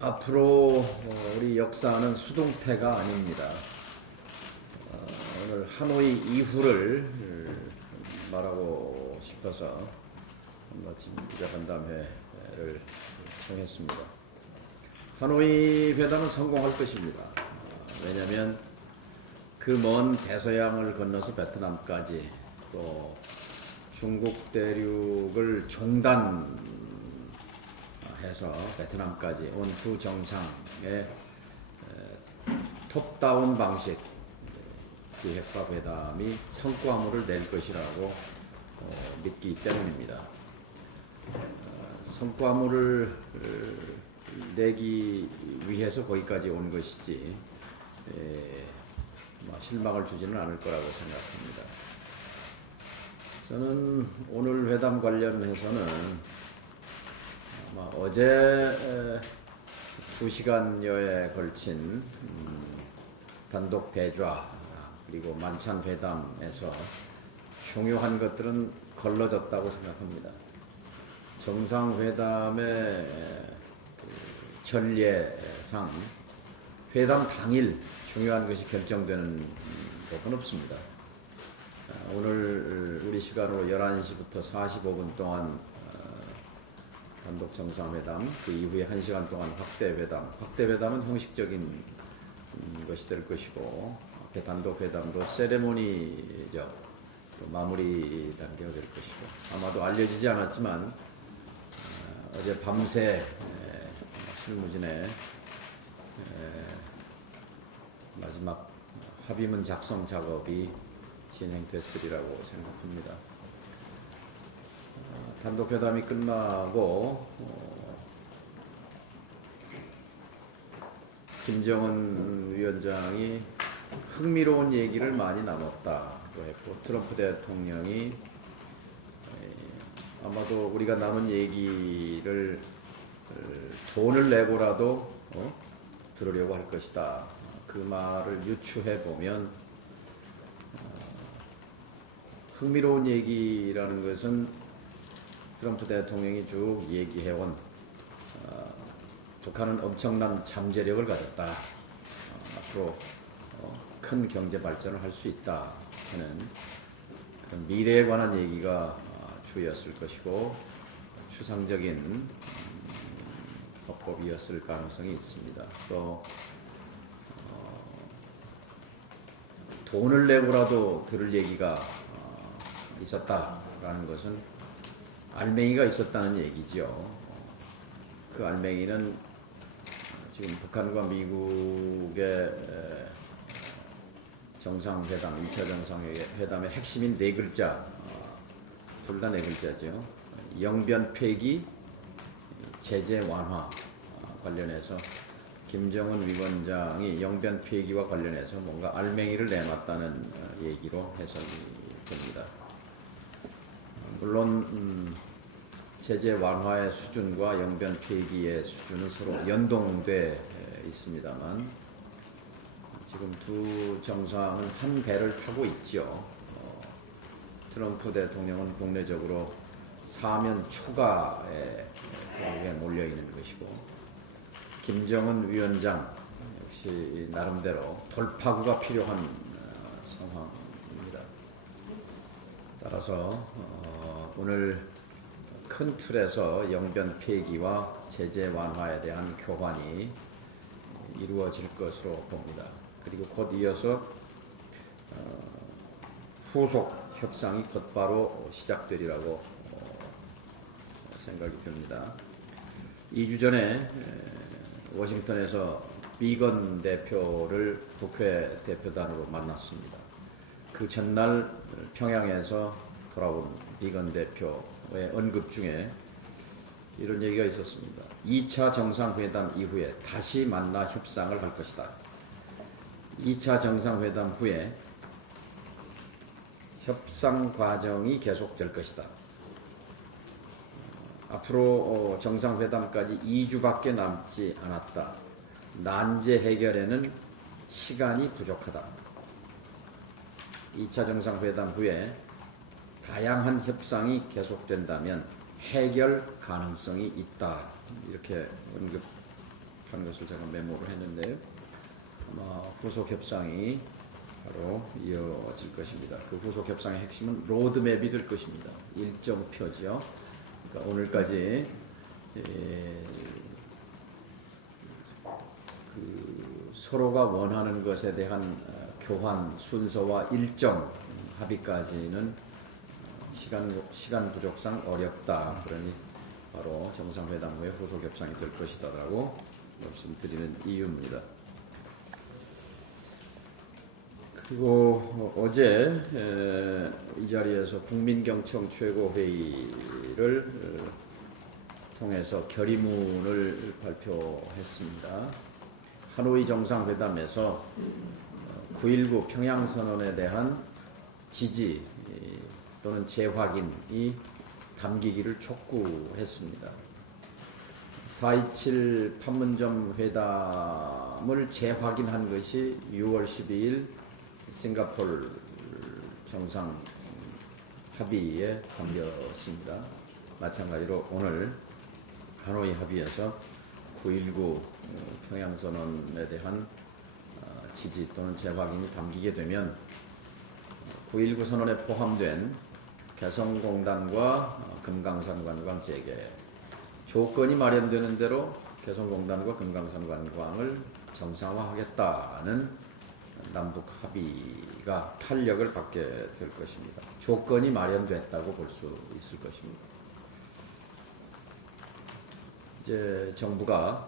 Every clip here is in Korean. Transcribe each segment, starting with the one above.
앞으로 우리 역사는 수동태가 아닙니다. 오늘 하노이 이후를 말하고 싶어서 마침 기자간담회를 청했습니다. 하노이 회담은 성공할 것입니다. 왜냐하면 그 먼 대서양을 건너서 베트남까지 또 중국 대륙을 종단해서 베트남까지 온 두 정상의 톱다운 방식 기획과 회담이 성과물을 낼 것이라고 믿기 때문입니다. 성과물을 내기 위해서 거기까지 온 것이지 실망을 주지는 않을 거라고 생각합니다. 저는 오늘 회담 관련해서는 아마 어제 2시간여에 걸친 단독 대좌 그리고 만찬 회담에서 중요한 것들은 걸러졌다고 생각합니다. 정상회담의 전례상 회담 당일 중요한 것이 결정되는 것은 없습니다. 오늘 우리 시간으로 11시부터 45분 동안 단독 정상회담, 그 이후에 1시간 동안 확대회담. 확대회담은 형식적인 것이 될 것이고 단독 회담도 세레모니적 마무리 단계가 될 것이고 아마도 알려지지 않았지만 어제 밤새 실무진의 마지막 합의문 작성 작업이 진행됐으리라고 생각합니다. 단독 회담이 끝나고 김정은 위원장이 흥미로운 얘기를 많이 나눴다고 했고 트럼프 대통령이 아마도 우리가 나눈 얘기를 돈을 내고라도 들으려고 할 것이다. 그 말을 유추해 보면 흥미로운 얘기라는 것은 트럼프 대통령이 쭉 얘기해온 북한은 엄청난 잠재력을 가졌다. 앞으로 큰 경제 발전을 할 수 있다 하는 그런 미래에 관한 얘기가 주였을 것이고 추상적인 법법이었을 가능성이 있습니다. 또 돈을 내고라도 들을 얘기가 있었다라는 것은 알맹이가 있었다는 얘기죠. 그 알맹이는 지금 북한과 미국의 정상회담, 2차 정상회담의 핵심인 네 글자, 둘 다 네 글자죠. 영변 폐기, 제재 완화 관련해서 김정은 위원장이 영변 폐기와 관련해서 뭔가 알맹이를 내놨다는 얘기로 해석이 됩니다. 물론 제재 완화의 수준과 영변 폐기의 수준은 서로 연동돼 있습니다만 지금 두 정상은 한 배를 타고 있죠. 트럼프 대통령은 국내적으로 사면 초과에 몰려 있는 것이고 김정은 위원장 역시 나름대로 돌파구가 필요한 상황입니다. 따라서 오늘 큰 틀에서 영변 폐기와 제재 완화에 대한 교환이 이루어질 것으로 봅니다. 그리고 곧 이어서 후속 협상이 곧바로 시작되리라고 생각이 듭니다. 2주 전에 워싱턴에서 비건 대표를 국회 대표단으로 만났습니다. 그 전날 평양에서 돌아온 비건 대표의 언급 중에 이런 얘기가 있었습니다. 2차 정상회담 이후에 다시 만나 협상을 할 것이다. 2차 정상회담 후에 협상 과정이 계속될 것이다. 앞으로 정상회담까지 2주밖에 남지 않았다. 난제 해결에는 시간이 부족하다. 2차 정상회담 후에 다양한 협상이 계속된다면 해결 가능성이 있다. 이렇게 하는 것을 제가 메모를 했는데요. 아마 후속 협상이 바로 이어질 것입니다. 그 후속 협상의 핵심은 로드맵이 될 것입니다. 일정표죠. 그러니까 오늘까지 그 서로가 원하는 것에 대한 교환 순서와 일정 합의까지는 시간 부족상 어렵다. 그러니 바로 정상회담 후에 후속 협상이 될 것이다라고 말씀드리는 이유입니다. 그리고 어제 이 자리에서 국민경청 최고회의를 통해서 결의문을 발표했습니다. 하노이 정상회담에서 9.19 평양선언에 대한 지지 또는 재확인이 담기기를 촉구했습니다. 4.27 판문점 회담을 재확인한 것이 6월 12일 싱가포르 정상 합의에 담겼습니다. 마찬가지로 오늘 하노이 합의에서 9.19 평양선언에 대한 지지 또는 재확인이 담기게 되면 9.19 선언에 포함된 개성공단과 금강산 관광 재개 조건이 마련되는 대로 개성공단과 금강산 관광을 정상화하겠다는 남북 합의가 탄력을 받게 될 것입니다. 조건이 마련됐다고 볼 수 있을 것입니다. 이제 정부가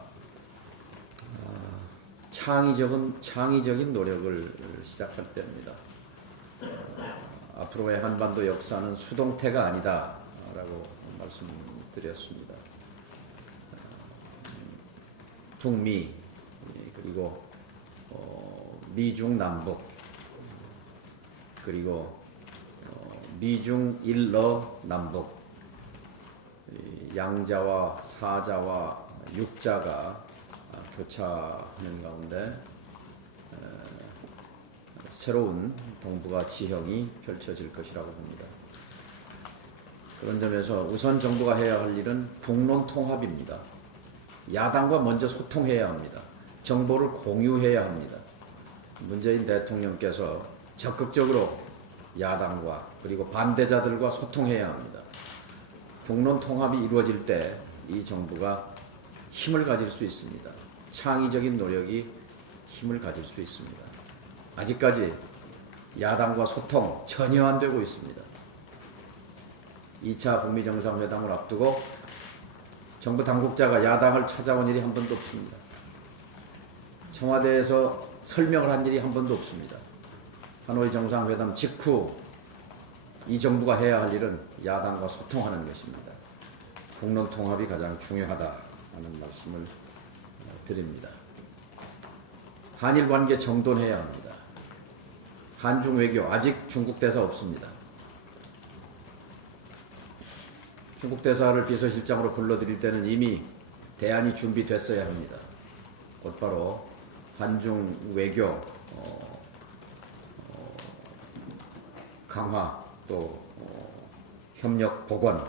창의적인 노력을 시작할 때입니다. 앞으로의 한반도 역사는 수동태가 아니다라고 말씀드렸습니다. 북미 그리고 미중 남북 그리고 미중 일러 남북 양자와 사자와 육자가 교차하는 가운데 새로운 동북아 지형이 펼쳐질 것이라고 봅니다. 그런 점에서 우선 정부가 해야 할 일은 북론 통합입니다. 야당과 먼저 소통해야 합니다. 정보를 공유해야 합니다. 문재인 대통령께서 적극적으로 야당과 그리고 반대자들과 소통해야 합니다. 북론 통합이 이루어질 때 이 정부가 힘을 가질 수 있습니다. 창의적인 노력이 힘을 가질 수 있습니다. 아직까지 야당과 소통 전혀 안 되고 있습니다. 2차 북미 정상회담을 앞두고 정부 당국자가 야당을 찾아온 일이 한 번도 없습니다. 청와대에서 설명을 한 일이 한 번도 없습니다. 하노이 정상회담 직후 이 정부가 해야 할 일은 야당과 소통하는 것입니다. 북론 통합이 가장 중요하다는 말씀을 드립니다. 한일 관계 정돈해야 합니다. 한중 외교 아직 중국 대사 없습니다. 중국 대사를 비서실장으로 불러들일 때는 이미 대안이 준비됐어야 합니다. 곧바로 한중 외교 강화 또 협력 복원에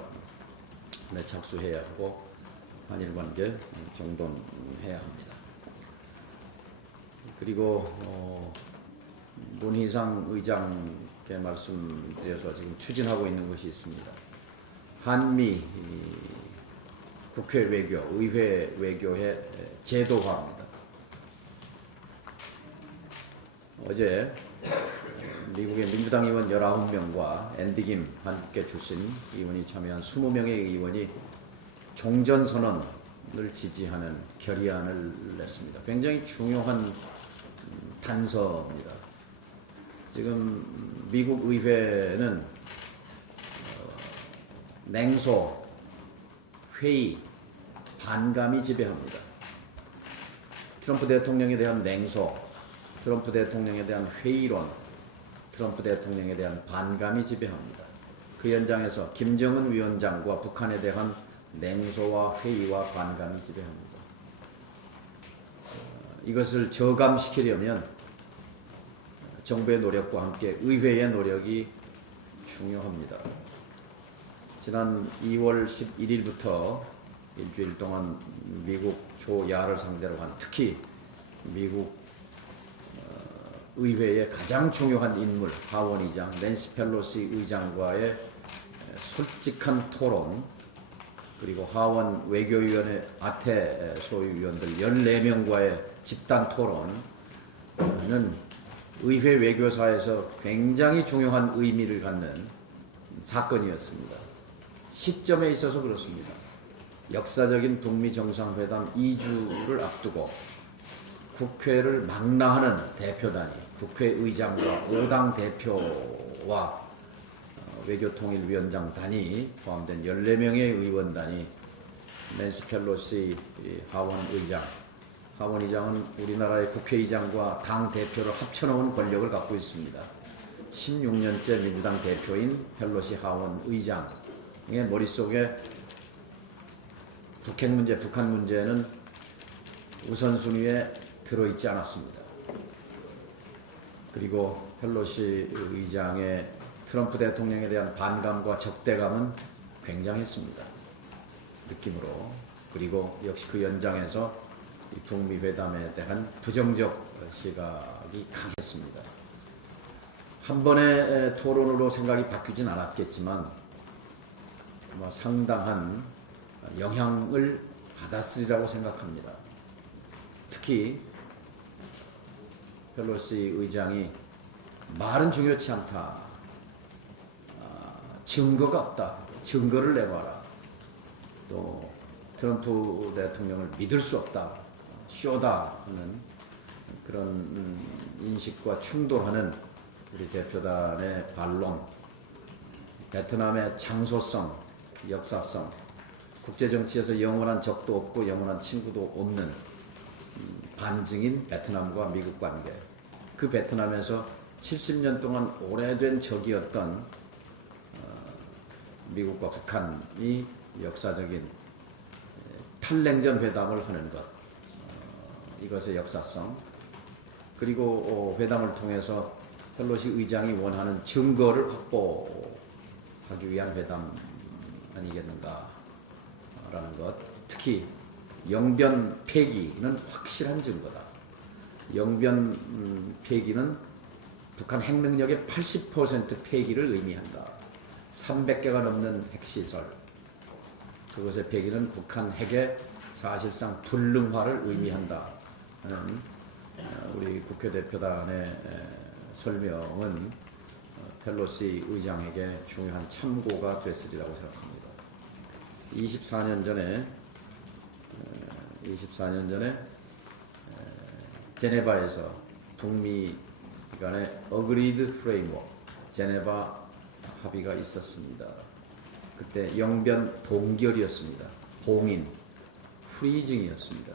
착수해야 하고 한일 관계 정돈해야 합니다. 그리고 문희상 의장께 말씀드려서 지금 추진하고 있는 것이 있습니다. 한미 국회 외교, 의회 외교의 제도화입니다. 어제 미국의 민주당 의원 19명과 앤디 김 한국계 출신 의원이 참여한 20명의 의원이 종전선언을 지지하는 결의안을 냈습니다. 굉장히 중요한 단서입니다. 지금 미국 의회는 냉소, 회의, 반감이 지배합니다. 트럼프 대통령에 대한 냉소, 트럼프 대통령에 대한 회의론, 트럼프 대통령에 대한 반감이 지배합니다. 그 현장에서 김정은 위원장과 북한에 대한 냉소와 회의와 반감이 지배합니다. 이것을 저감시키려면 정부의 노력과 함께 의회의 노력이 중요합니다. 지난 2월 11일부터 일주일 동안 미국 조야를 상대로 한 특히 미국 의회의 가장 중요한 인물 하원 의장 낸시 펠로시 의장과의 솔직한 토론, 그리고 하원 외교위원회 아태 소위위원들 14명과의 집단 토론은 의회 외교사에서 굉장히 중요한 의미를 갖는 사건이었습니다. 시점에 있어서 그렇습니다. 역사적인 북미 정상회담 2주를 앞두고 국회를 망라하는 대표단이, 국회의장과 5당 대표와 외교통일위원장단이 포함된 14명의 의원단이 낸시 펠로시 하원의장은 우리나라의 국회의장과 당 대표를 합쳐놓은 권력을 갖고 있습니다. 16년째 민주당 대표인 펠로시 하원의장의 머릿속에 북한 문제는 우선순위에 들어있지 않았습니다. 그리고 펠로시 의장의 트럼프 대통령에 대한 반감과 적대감은 굉장했습니다. 느낌으로. 그리고 역시 그 연장에서 이 북미 회담에 대한 부정적 시각이 강했습니다. 한 번의 토론으로 생각이 바뀌진 않았겠지만 아마 상당한 영향을 받았으리라고 생각합니다. 특히 펠로시 의장이 말은 중요치 않다, 증거가 없다, 증거를 내놔라, 또 트럼프 대통령을 믿을 수 없다, 쇼다 하는 그런 인식과 충돌하는 우리 대표단의 반론, 베트남의 장소성, 역사성, 국제정치에서 영원한 적도 없고 영원한 친구도 없는 반증인 베트남과 미국 관계, 그 베트남에서 70년 동안 오래된 적이었던 미국과 북한이 역사적인 탈냉전 회담을 하는 것, 이것의 역사성, 그리고 회담을 통해서 펠로시 의장이 원하는 증거를 확보하기 위한 회담 아니겠는가라는 것, 특히 영변 폐기는 확실한 증거다. 영변 폐기는 북한 핵능력의 80% 폐기를 의미한다. 300개가 넘는 핵시설, 그것의 폐기는 북한 핵의 사실상 불능화를 의미한다 하는 우리 국회 대표단의 설명은 펠로시 의장에게 중요한 참고가 됐으리라고 생각합니다. 24년 전에 제네바에서 북미 간의 어그리드 프레임워크, 제네바 합의가 있었습니다. 그때 영변 동결이었습니다. 봉인, 프리징이었습니다.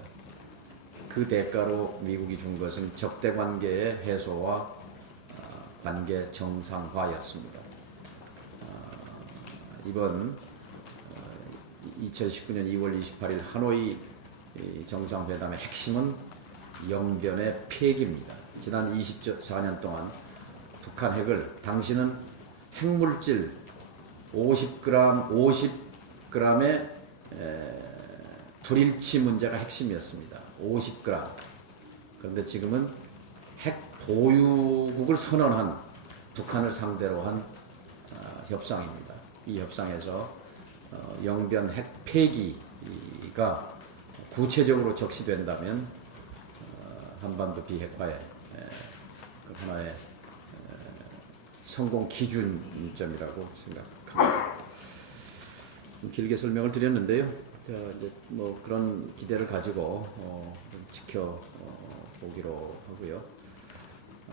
그 대가로 미국이 준 것은 적대관계의 해소와 관계 정상화였습니다. 이번 2019년 2월 28일 하노이 정상회담의 핵심은 영변의 폐기입니다. 지난 24년 동안 북한 핵을, 당시는 핵물질 50g의 불일치 문제가 핵심이었습니다. 50g. 그런데 지금은 핵 보유국을 선언한 북한을 상대로 한 협상입니다. 이 협상에서 영변 핵 폐기가 구체적으로 적시된다면 한반도 비핵화의 하나의 성공 기준점이라고 생각합니다. 좀 길게 설명을 드렸는데요. 이제 뭐 그런 기대를 가지고 지켜보기로 하고요.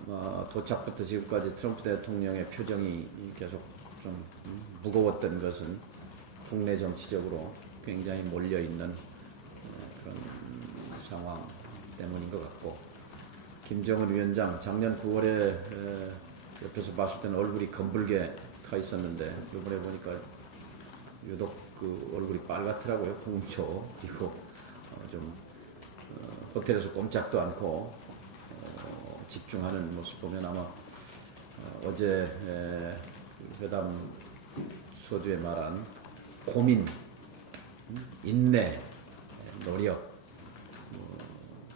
아마 도착부터 지금까지 트럼프 대통령의 표정이 계속 좀 무거웠던 것은 국내 정치적으로 굉장히 몰려있는 그런 상황 때문인 것 같고, 김정은 위원장 작년 9월에 옆에서 봤을 때는 얼굴이 검붉게 타 있었는데 이번에 보니까 유독 그 얼굴이 빨갛더라고요. 홍조. 그리고 좀 호텔에서 꼼짝도 않고 집중하는 모습 보면 아마 어제 회담 서두에 말한 고민, 인내, 노력,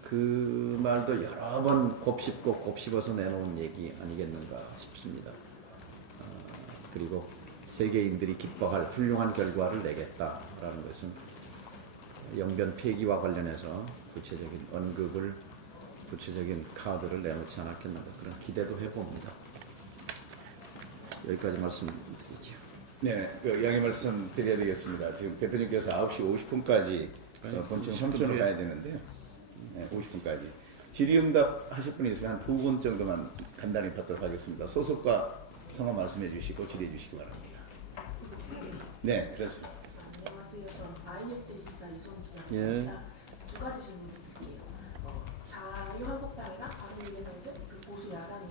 그 말도 여러 번 곱씹고 곱씹어서 내놓은 얘기 아니겠는가 싶습니다. 그리고 세계인들이 기뻐할 훌륭한 결과를 내겠다라는 것은 영변 폐기와 관련해서 구체적인 언급을, 구체적인 카드를 내놓지 않았겠는가 그런 기대도 해봅니다. 여기까지 말씀드리죠. 네, 그 양해 말씀 드려야 되겠습니다. 지금 대표님께서 9시 50분까지 본청 삼촌을 가야 되는데요. 네, 50분까지. 질의응답 하실 분이 있으면 한 2분 정도만 간단히 받도록 하겠습니다. 소속과 성함 말씀해 주시고 질의해 주시기 바랍니다. 네, 그렇습니다. 안녕하세요. 저는 아이뉴스 24 이송 예. 기자입니다. 두 가지 질문 드릴게요. 자유한국당이랑 바른미래당 등 그 보수 야당이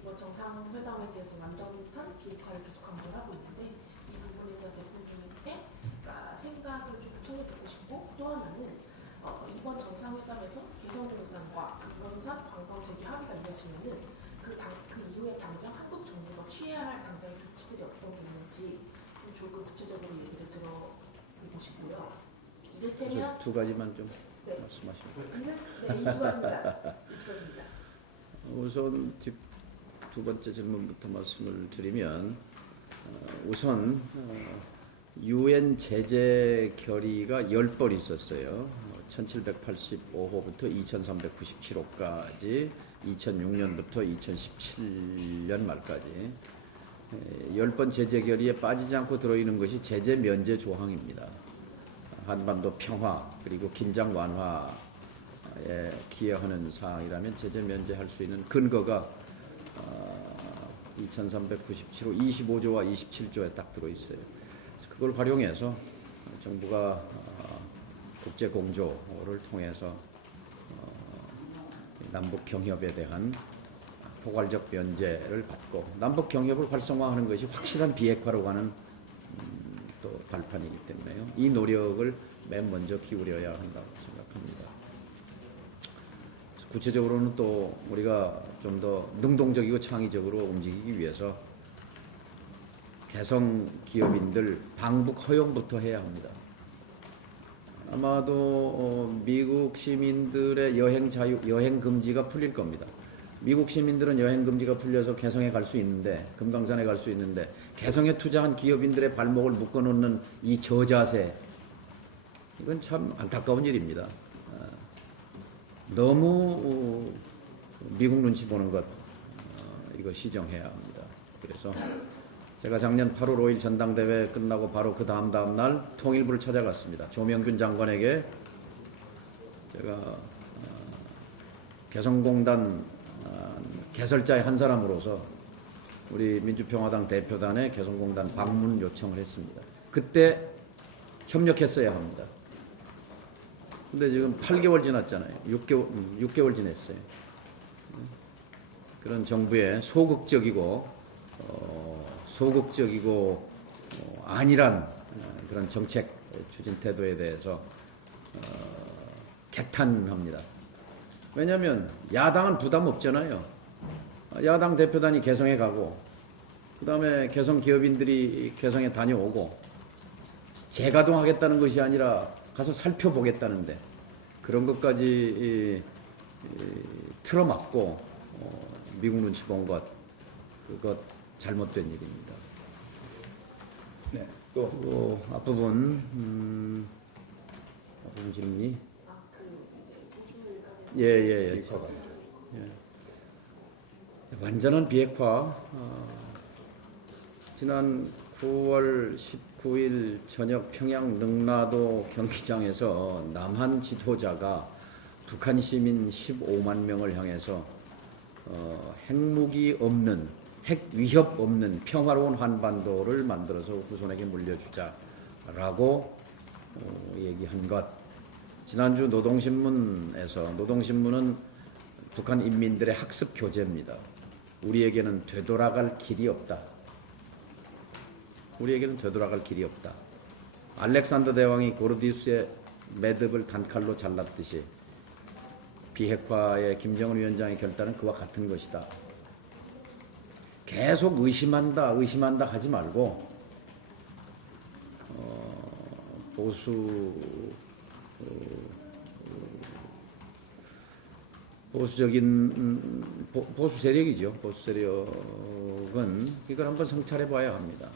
이번 정상회담에 대해서 완전한 비핵화를 계속 강조를 하고 있는데 이 부분에 대한 대표님의 생각을 좀 청해 듣고 싶고, 또 하나는 이번 정상회담에서 개성공단과 금강산 관광 재개 합의가 이루어지면은 그 이후에 당장 한국 정부가 취해야 할 당장의 조치들이 어떤 게 있는지 조금 구체적으로 얘기를 들어보고 싶고요. 이를테면 두 가지만 좀 네. 말씀하시면. 네, 이주환입니다. 이주환입니다. 우선 두 번째 질문부터 말씀을 드리면, 우선 유엔 제재 결의가 10번 있었어요. 1785호부터 2397호까지 2006년부터 2017년 말까지 10번 제재 결의에 빠지지 않고 들어있는 것이 제재 면제 조항입니다. 한반도 평화 그리고 긴장 완화에 기여하는 사항이라면 제재 면제할 수 있는 근거가 2397호 25조와 27조에 딱 들어있어요. 그걸 활용해서 정부가 국제 공조를 통해서 남북 경협에 대한 포괄적 면제를 받고 남북 경협을 활성화하는 것이 확실한 비핵화로 가는 또 발판이기 때문에요. 이 노력을 맨 먼저 기울여야 한다고 생각합니다. 구체적으로는 또 우리가 좀 더 능동적이고 창의적으로 움직이기 위해서 개성 기업인들 방북 허용부터 해야 합니다. 아마도 미국 시민들의 여행 금지가 풀릴 겁니다. 미국 시민들은 여행 금지가 풀려서 개성에 갈 수 있는데, 금강산에 갈 수 있는데, 개성에 투자한 기업인들의 발목을 묶어놓는 이 저자세, 이건 참 안타까운 일입니다. 너무 미국 눈치 보는 것, 이거 시정해야 합니다. 그래서 제가 작년 8월 5일 전당대회 끝나고 바로 그 다음 날 통일부를 찾아갔습니다. 조명균 장관에게 제가 개성공단 개설자의 한 사람으로서 우리 민주평화당 대표단에 개성공단 방문 요청을 했습니다. 그때 협력했어야 합니다. 근데 지금 8개월 지났잖아요. 6개월 지났어요. 그런 정부의 소극적이고 안일한 그런 정책 추진 태도에 대해서 개탄합니다. 왜냐하면 야당은 부담 없잖아요. 야당 대표단이 개성에 가고, 그 다음에 개성 기업인들이 개성에 다녀오고, 재가동하겠다는 것이 아니라 가서 살펴보겠다는데 그런 것까지 틀어막고 미국 눈치 본 것, 그것 잘못된 일입니다. 네, 또 앞부분 질문이 예. 완전한 비핵화. 지난 9월 19일 저녁 평양 능라도 경기장에서 남한 지도자가 북한 시민 15만 명을 향해서 핵무기 없는, 핵 위협 없는 평화로운 한반도를 만들어서 후손에게 물려주자라고 얘기한 것. 지난주 노동신문은 북한 인민들의 학습 교재입니다. 우리에게는 되돌아갈 길이 없다. 우리에게는 되돌아갈 길이 없다. 알렉산더 대왕이 고르디우스의 매듭을 단칼로 잘랐듯이 비핵화의 김정은 위원장의 결단은 그와 같은 것이다. 계속 의심한다 하지 말고 보수적인 보수 세력이죠. 보수 세력은 이걸 한번 성찰해 봐야 합니다.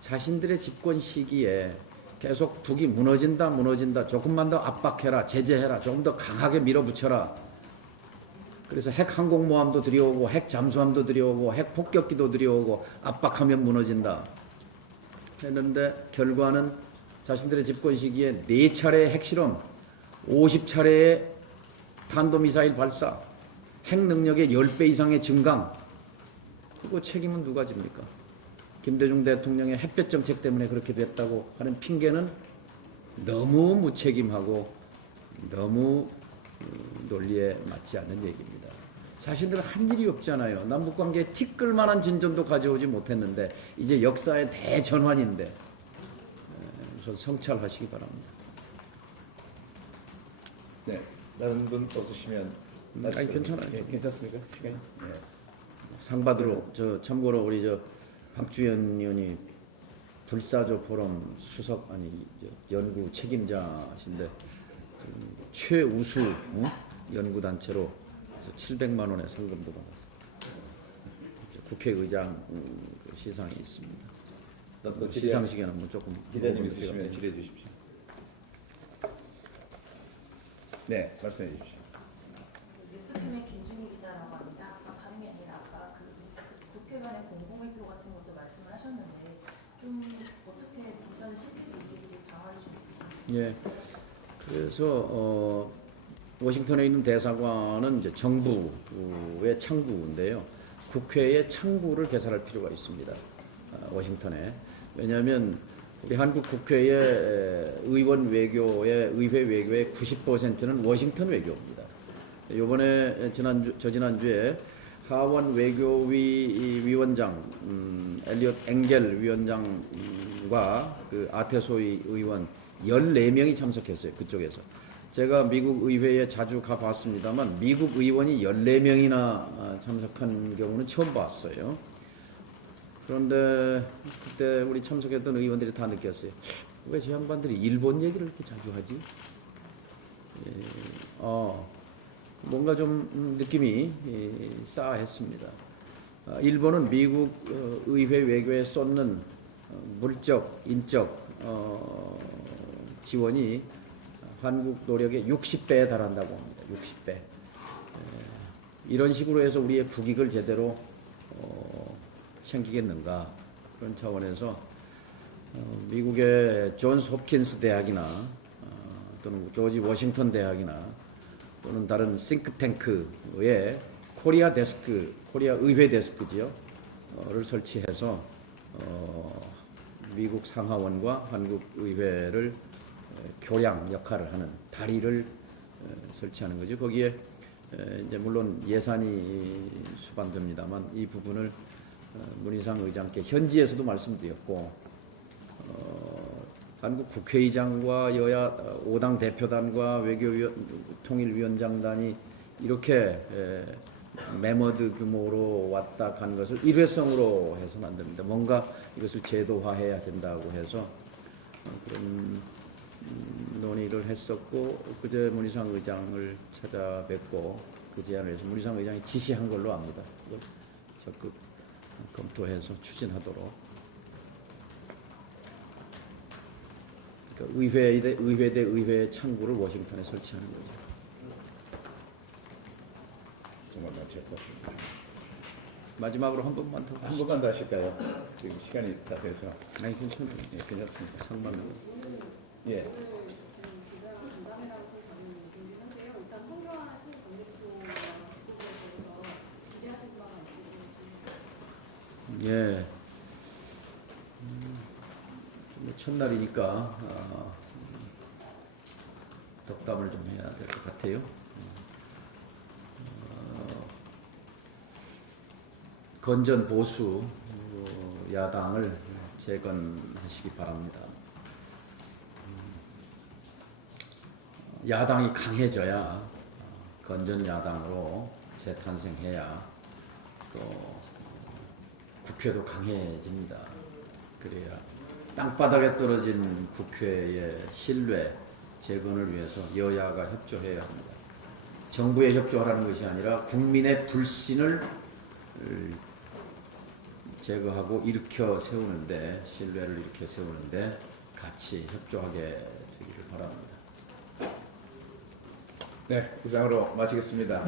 자신들의 집권 시기에 계속 북이 무너진다, 조금만 더 압박해라, 제재해라, 조금 더 강하게 밀어붙여라. 그래서 핵 항공모함도 들여오고, 핵 잠수함도 들여오고, 핵 폭격기도 들여오고, 압박하면 무너진다. 했는데 결과는 자신들의 집권 시기에 4차례의 핵실험, 50차례의 탄도미사일 발사, 핵 능력의 10배 이상의 증강. 그거 책임은 누가 집니까? 김대중 대통령의 햇볕 정책 때문에 그렇게 됐다고 하는 핑계는 너무 무책임하고 너무 논리에 맞지 않는 얘기입니다. 자신들 한 일이 없잖아요. 남북관계에 티끌 만한 진전도 가져오지 못했는데 이제 역사의 대전환인데 우선 성찰하시기 바랍니다. 네, 다른 분 없으시면 아니, 괜찮아요. 예, 괜찮습니까? 시간이? 예. 상 받으러 참고로 우리 박주연 의원이 불사조 포럼 수석 연구 책임자신데 최우수 연구 단체로 700만 원의 상금도 받았어요. 국회의장 시상이 있습니다. 시상식에는 한번 조금 기자님 있으시면 질의해 주십시오. 네, 말씀해 주십시오. 뉴스팀의 김준희 기자라고 합니다. 다름이 아니라 아까 국회 간의 공공외교 같은 것도 말씀을 하셨는데 좀 어떻게 진전을 시킬 수 있을지 방안이 좀 있으신가요? 예. 그래서 워싱턴에 있는 대사관은 이제 정부의 창구인데요. 국회의 창구를 개설할 필요가 있습니다. 워싱턴에. 왜냐하면 우리 한국 국회의 의원 외교의 의회 외교의 90%는 워싱턴 외교입니다. 이번에 저지난주에 하원 외교위 위원장 엘리엇 엥겔 위원장과 그 아테소이 의원 14명이 참석했어요. 그쪽에서. 제가 미국 의회에 자주 가봤습니다만 미국 의원이 14명이나 참석한 경우는 처음 봤어요. 그런데 그때 우리 참석했던 의원들이 다 느꼈어요. 왜 저 양반들이 일본 얘기를 이렇게 자주 하지? 뭔가 좀 느낌이 싸했습니다. 일본은 미국 의회 외교에 쏟는 물적, 인적 지원이 한국 노력의 60배에 달한다고 합니다. 60배. 이런 식으로 해서 우리의 국익을 제대로 챙기겠는가 그런 차원에서 미국의 존스 홉킨스 대학이나 또는 조지 워싱턴 대학이나 또는 다른 싱크탱크의 코리아 데스크, 코리아 의회 데스크지요, 를 설치해서 미국 상하원과 한국 의회를 교량 역할을 하는 다리를 설치하는 거죠. 거기에 이제 물론 예산이 수반됩니다만 이 부분을 문희상 의장께 현지에서도 말씀드렸고 한국 국회의장과 여야 5당 대표단과 외교통일위원장단이 이렇게 매머드 규모로 왔다 간 것을 일회성으로 해서는 안 됩니다. 뭔가 이것을 제도화해야 된다고 해서 그런 논의를 했었고 그제 문희상 의장을 찾아뵙고 그 제안을 해서 문희상 의장이 지시한 걸로 압니다. 그걸 적극 검토해서 추진하도록. 그러니까 의회 대 의회의 창구를 워싱턴에 설치하는 거죠. 정말 마칠 것 같습니다. 마지막으로 한 번만 더. 한 번만 더 하실까요? 지금 시간이 다 돼서. 아니 괜찮아요. 예, 괜찮습니다. 상만. 예. 예. 뭐 첫날이니까 덕담을 좀 해야 될 것 같아요. 건전 보수 야당을 재건하시기 바랍니다. 야당이 강해져야 건전 야당으로 재탄생해야 또 국회도 강해집니다. 그래야 땅바닥에 떨어진 국회의 신뢰 재건을 위해서 여야가 협조해야 합니다. 정부에 협조하라는 것이 아니라 국민의 불신을 제거하고 일으켜 세우는데, 신뢰를 일으켜 세우는데 같이 협조하게 되기를 바랍니다. 네, 이상으로 마치겠습니다.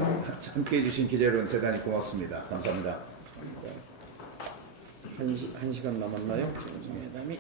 함께 해주신 기자 여러분 대단히 고맙습니다. 감사합니다. 한 시간 남았나요? 정상회담이?